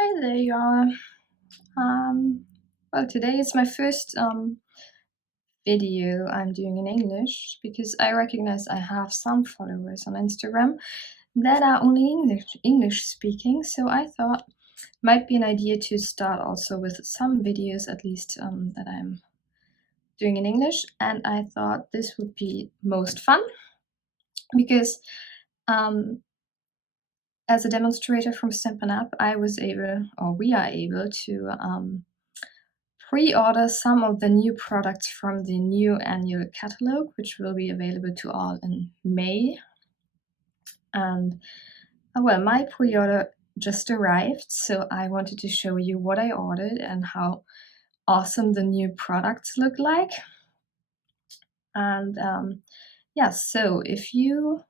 Hi there, y'all. Well, today is my first video I'm doing in English because I recognize I have some followers on Instagram that are only English speaking. So I thought might be an idea to start also with some videos at least that I'm doing in English, and I thought this would be most fun because um, as a demonstrator from Stampin'Up, I was able, or we are able, to pre-order some of the new products from the new annual catalog, which will be available to all in May. And well, my pre-order just arrived, so I wanted to show you what I ordered and how awesome the new products look like. And yeah, so if you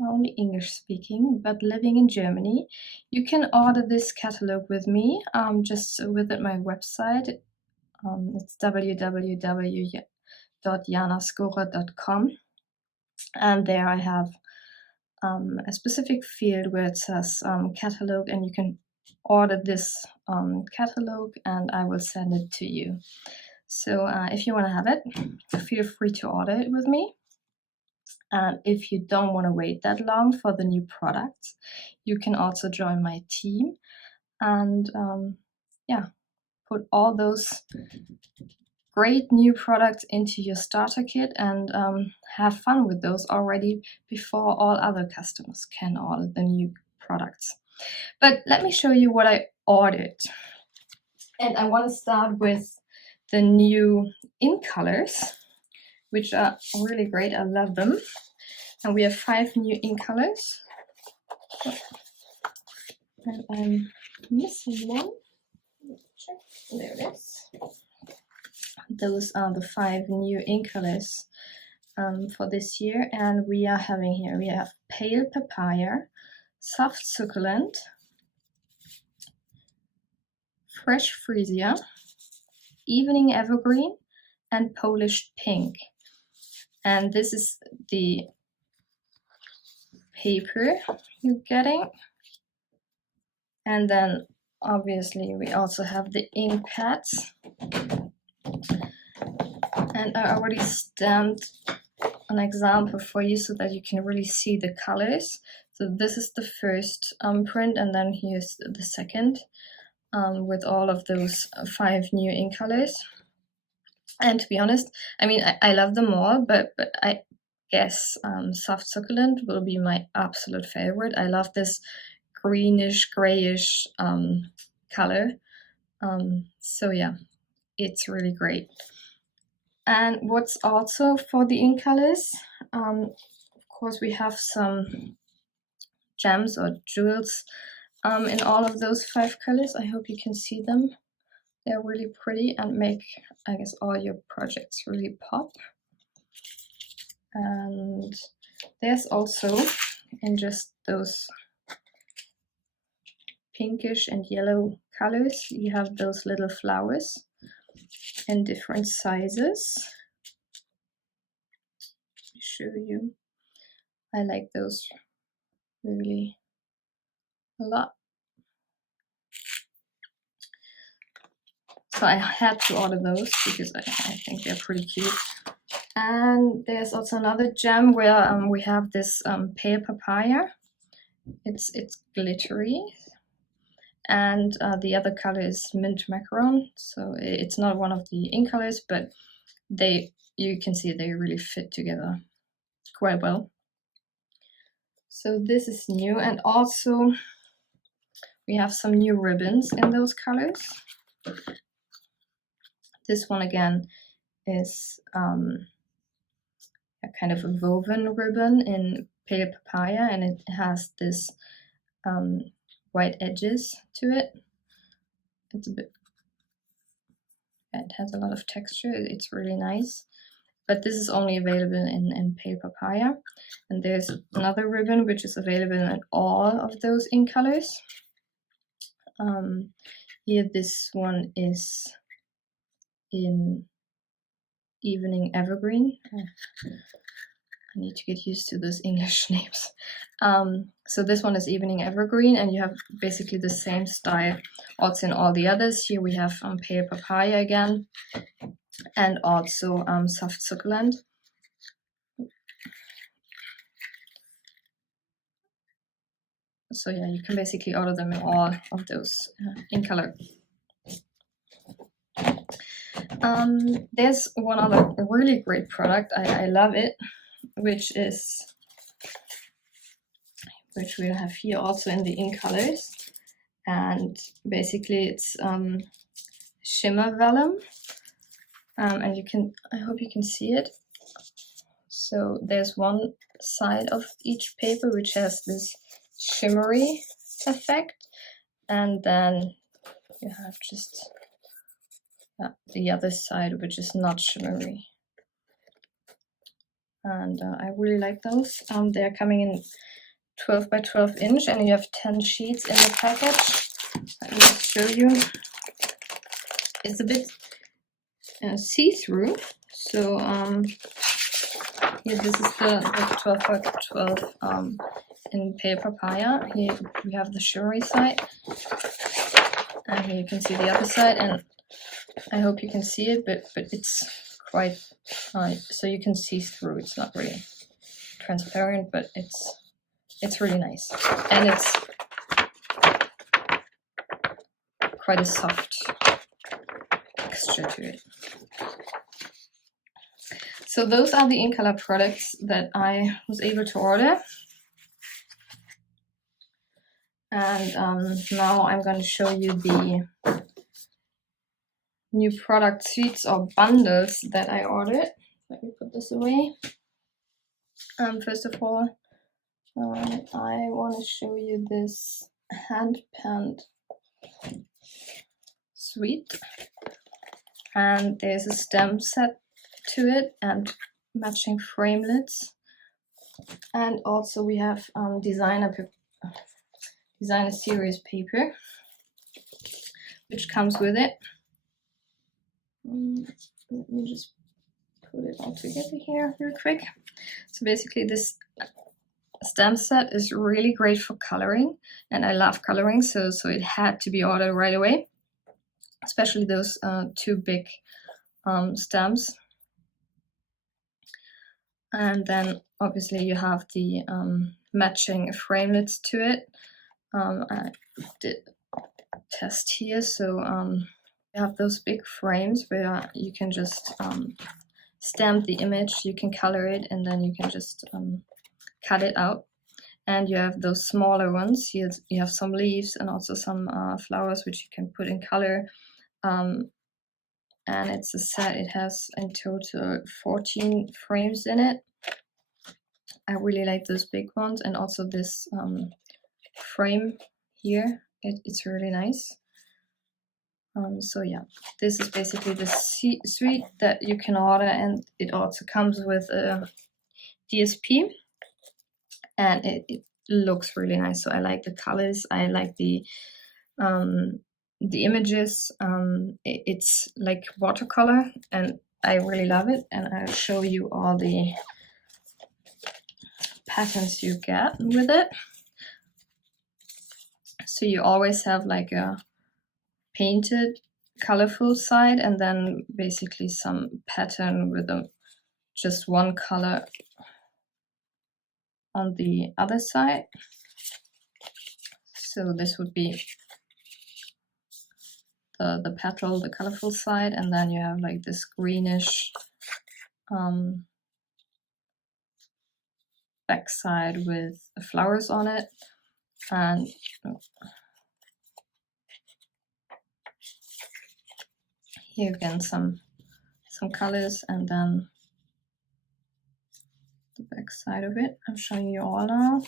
are only English speaking but living in Germany, you can order this catalog with me. Just visit my website. It's www.janaskora.com, and there I have a specific field where it says catalog, and you can order this catalog and I will send it to you. So if you want to have it, feel free to order it with me. And if you don't want to wait that long for the new products, you can also join my team and yeah, put all those great new products into your starter kit and have fun with those already before all other customers can order the new products. But let me show you what I ordered. And I want to start with the new ink colors, which are really great. I love them. And we have 5 new ink colors. And I'm missing one. Check. There it is. Those are the 5 new ink colors for this year, and we are having here, we have pale papaya, soft succulent, fresh freesia, evening evergreen, and polished pink. And this is the paper you're getting. And then obviously we also have the ink pads. And I already stamped an example for you so that you can really see the colors. So this is the first print, and then here's the second with all of those 5 new ink colors. And to be honest, I mean, I love them all, but I guess soft succulent will be my absolute favorite. I love this greenish, grayish color. So yeah, it's really great. And what's also for the ink colors, of course, we have some gems or jewels in all of those 5 colors. I hope you can see them. They're really pretty and make, I guess, all your projects really pop. And there's also, in just those pinkish and yellow colors, you have those little flowers in different sizes. Let me show you. I like those really a lot. So I had to order those because I think they're pretty cute. And there's also another gem where we have this pale papaya. It's glittery. And the other color is mint macaron. So it's not one of the ink colors, but you can see they really fit together quite well. So this is new, and also we have some new ribbons in those colors. This one again is a kind of a woven ribbon in pale papaya, and it has this white edges to it. It's a bit, it has a lot of texture. It's really nice. But this is only available in pale papaya. And there's another ribbon which is available in all of those ink colors. Here this one is in evening evergreen. need to get used to those English names. So this one is Evening Evergreen, and you have basically the same style also in all the others. Here we have Pale Papaya again, and also Soft Succulent. So yeah, you can basically order them in all of those in color. There's one other really great product, I love it, which we have here also in the in colors, and basically it's shimmer vellum, and I hope you can see it. So there's one side of each paper which has this shimmery effect, and then you have just the other side which is not shimmery. And I really like those. They're coming in 12 by 12 inch, and you have 10 sheets in the package. Let me just show you. It's a bit see-through. So here, this is the 12 by 12 in Pale Papaya. Here we have the shimmery side, and here you can see the other side, and I hope you can see it, but it's quite so you can see through. It's not really transparent, but it's really nice, and it's quite a soft texture to it. So those are the in color products that I was able to order, and now I'm going to show you the new product suites or bundles that I ordered. Let me put this away. First of all, I want to show you this hand penned suite, and there's a stamp set to it and matching framelits, and also we have designer series paper which comes with it. Let me just put it all together here real quick. So basically this stamp set is really great for coloring, and I love coloring, so it had to be ordered right away, especially those two big stamps. And then obviously you have the matching framelits to it. I did test here, so you have those big frames where you can just stamp the image, you can color it, and then you can just cut it out. And you have those smaller ones. Here you have some leaves and also some flowers which you can put in color. And it's a set. It has in total 14 frames in it. I really like those big ones, and also this frame here. It's really nice. So yeah, this is basically the suite that you can order, and it also comes with a DSP, and it looks really nice. So I like the colors. I like the images. It's like watercolor, and I really love it. And I'll show you all the patterns you get with it. So you always have like a painted colorful side, and then basically some pattern with just one color on the other side. So this would be the petal, the colorful side, and then you have like this greenish back side with flowers on it, and here again some colors, and then the back side of it. I'm showing you all now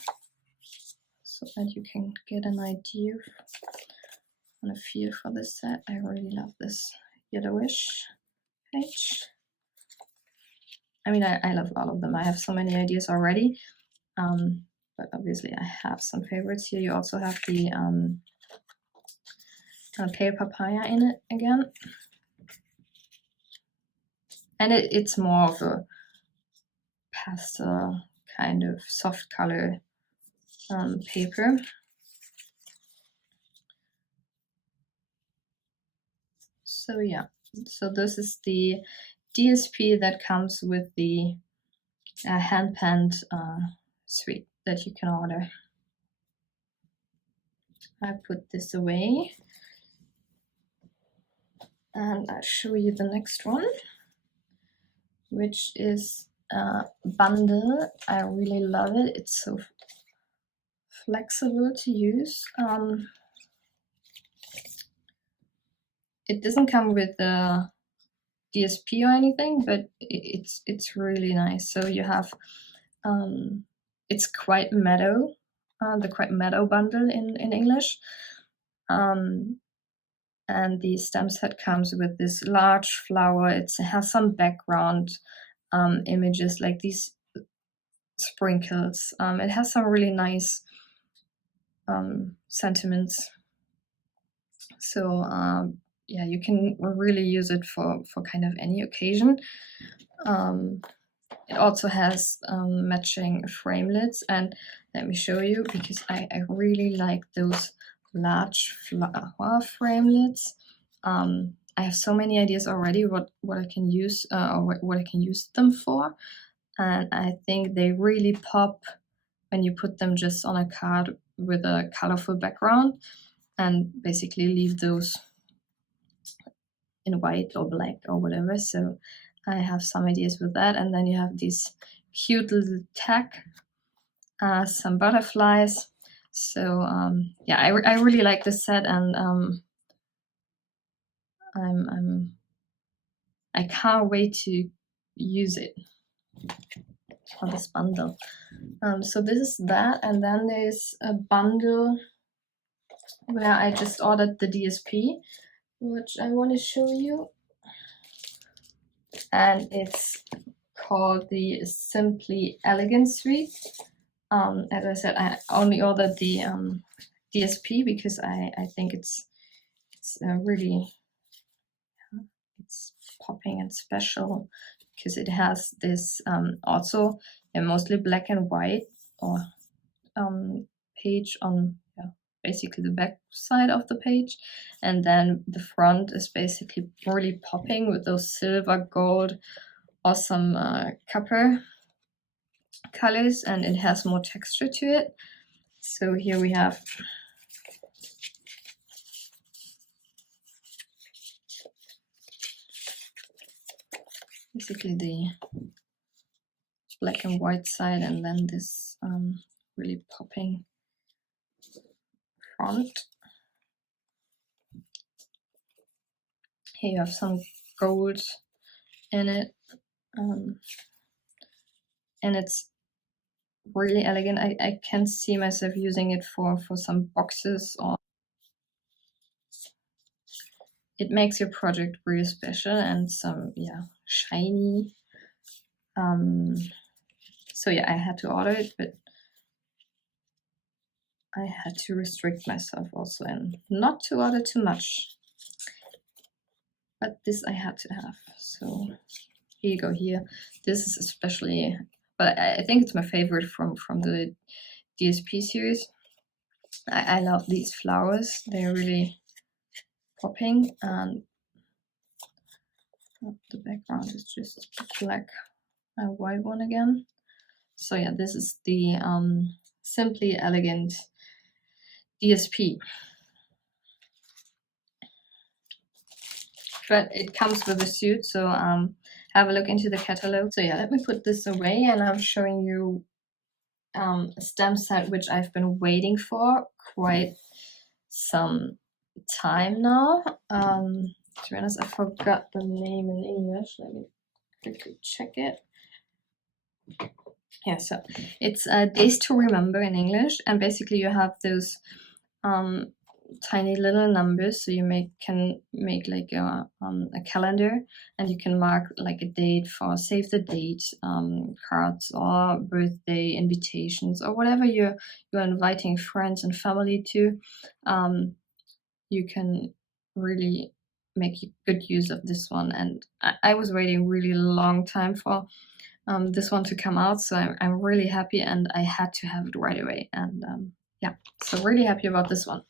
so that you can get an idea and a feel for this set. I really love this yellowish page. I mean, I love all of them. I have so many ideas already, but obviously I have some favorites here. You also have the Pale Papaya in it again, and it's more of a pastel kind of soft color paper. So yeah, so this is the DSP that comes with the hand penned suite that you can order. I put this away and I'll show you the next one, which is a bundle. I really love it. It's so flexible to use. It doesn't come with a DSP or anything, but it's really nice. So you have it's quite meadow, the quite meadow bundle in English. And the stamp set comes with this large flower. It has some background images like these sprinkles. It has some really nice sentiments. So yeah, you can really use it for kind of any occasion. It also has matching framelits, and let me show you, because I really like those large flower framelits. I have so many ideas already what I can use or what I can use them for, and I think they really pop when you put them just on a card with a colorful background and basically leave those in white or black or whatever. So I have some ideas with that. And then you have this cute little tag, some butterflies. So yeah, I really like this set, and I can't wait to use it on this bundle. So this is that, and then there's a bundle where I just ordered the DSP, which I want to show you, and it's called the Simply Elegant Suite. As I said, I only ordered the DSP because I think it's really it's popping and special, because it has this also mostly black and white or page on basically the back side of the page, and then the front is basically really popping with those silver, gold, awesome copper colors, and it has more texture to it. So here we have basically the black and white side, and then this really popping front. Here you have some gold in it, and it's really elegant. I can see myself using it for some boxes, or it makes your project really special and some shiny. So yeah, I had to order it, but I had to restrict myself also and not to order too much. But this I had to have. So here you go. Here, this is especially, but I think it's my favorite from the DSP series. I love these flowers. They're really popping, and the background is just black and white one again. So yeah, this is the Simply Elegant DSP. But it comes with a suit, so have a look into the catalog. So yeah, let me put this away, and I'm showing you a stamp set which I've been waiting for quite some time now. To be honest, I forgot the name in English. Let me quickly check it. Yeah, so it's Days to Remember in English, and basically you have those tiny little numbers, so you can make like a calendar, and you can mark like a date for save the date cards, or birthday invitations, or whatever you're inviting friends and family to. You can really make good use of this one, and I was waiting really long time for this one to come out, so I'm really happy, and I had to have it right away. And yeah, so really happy about this one.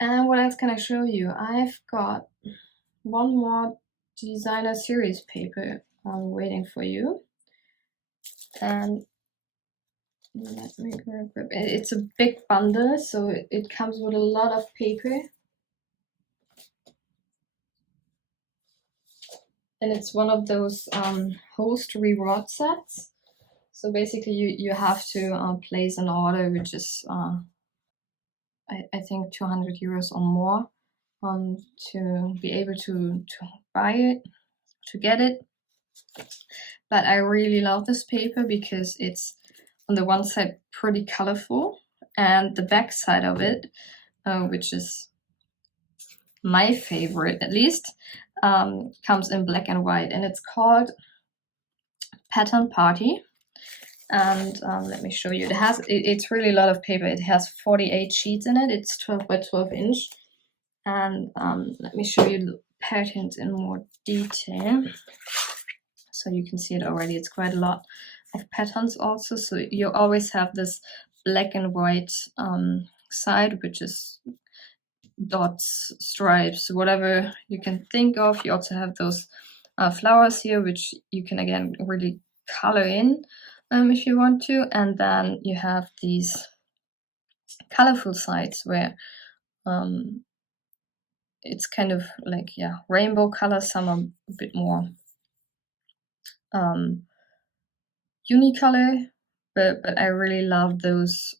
And what else can I show you? I've got one more designer series paper waiting for you. And let me grab it. It's a big bundle, so it comes with a lot of paper. And it's one of those host reward sets. So basically you have to place an order, which is I think 200 euros or more to be able to buy it, to get it. But I really love this paper because it's on the one side pretty colorful, and the back side of it, which is my favorite at least, comes in black and white, and it's called Pattern Party. And let me show you. It's really a lot of paper. It has 48 sheets in it. It's 12 by 12 inch. And let me show you the patterns in more detail. So you can see it already. It's quite a lot of patterns also. So you always have this black and white side, which is dots, stripes, whatever you can think of. You also have those flowers here, which you can again really color in if you want to. And then you have these colorful sides where it's kind of like, yeah, rainbow colors. Some are a bit more unicolor, but I really love those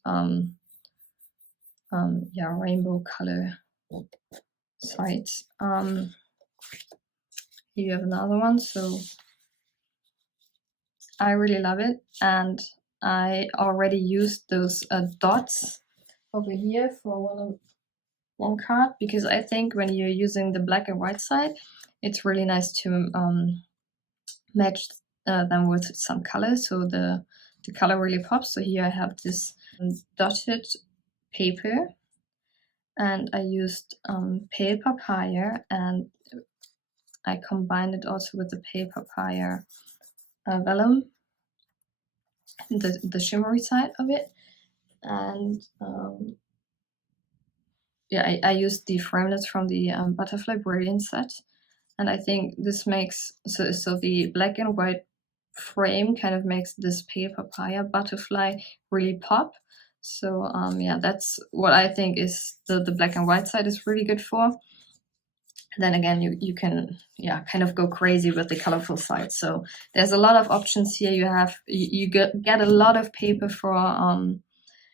yeah, rainbow color sides. Here you have another one, so I really love it, and I already used those dots over here for one card, because I think when you're using the black and white side, it's really nice to match them with some color, so the color really pops. So here I have this dotted paper, and I used pale papaya, and I combined it also with the pale papaya vellum, the shimmery side of it. And yeah, I used the framelits from the Butterfly Brilliant set, and I think this makes so the black and white frame kind of makes this pale papaya butterfly really pop. So yeah, that's what I think is the black and white side is really good for. Then again, you can, yeah, kind of go crazy with the colorful side. So there's a lot of options here. You get a lot of paper for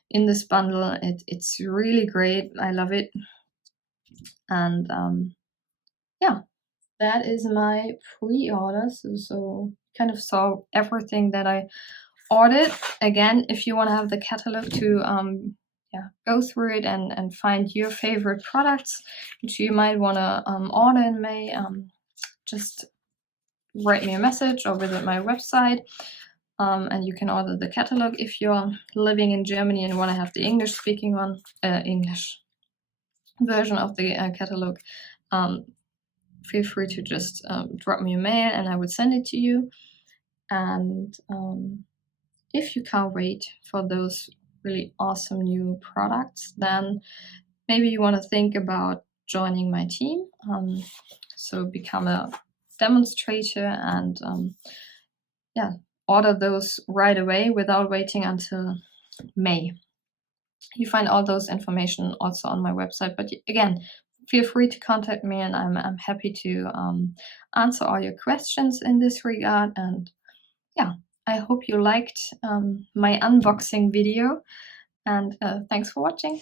in this bundle. It's really great. I love it. And yeah, that is my pre-order. So kind of saw everything that I ordered. Again, if you want to have the catalog to yeah, go through it and find your favorite products which you might want to order in May, just write me a message or visit my website, and you can order the catalog. If you're living in Germany and want to have the English speaking one, English version of the catalog, feel free to just drop me a mail and I would send it to you. And if you can't wait for those really awesome new products, then maybe you want to think about joining my team. So become a demonstrator and yeah, order those right away without waiting until May. You find all those information also on my website, but again, feel free to contact me, and I'm happy to answer all your questions in this regard. And yeah, I hope you liked my unboxing video, and thanks for watching.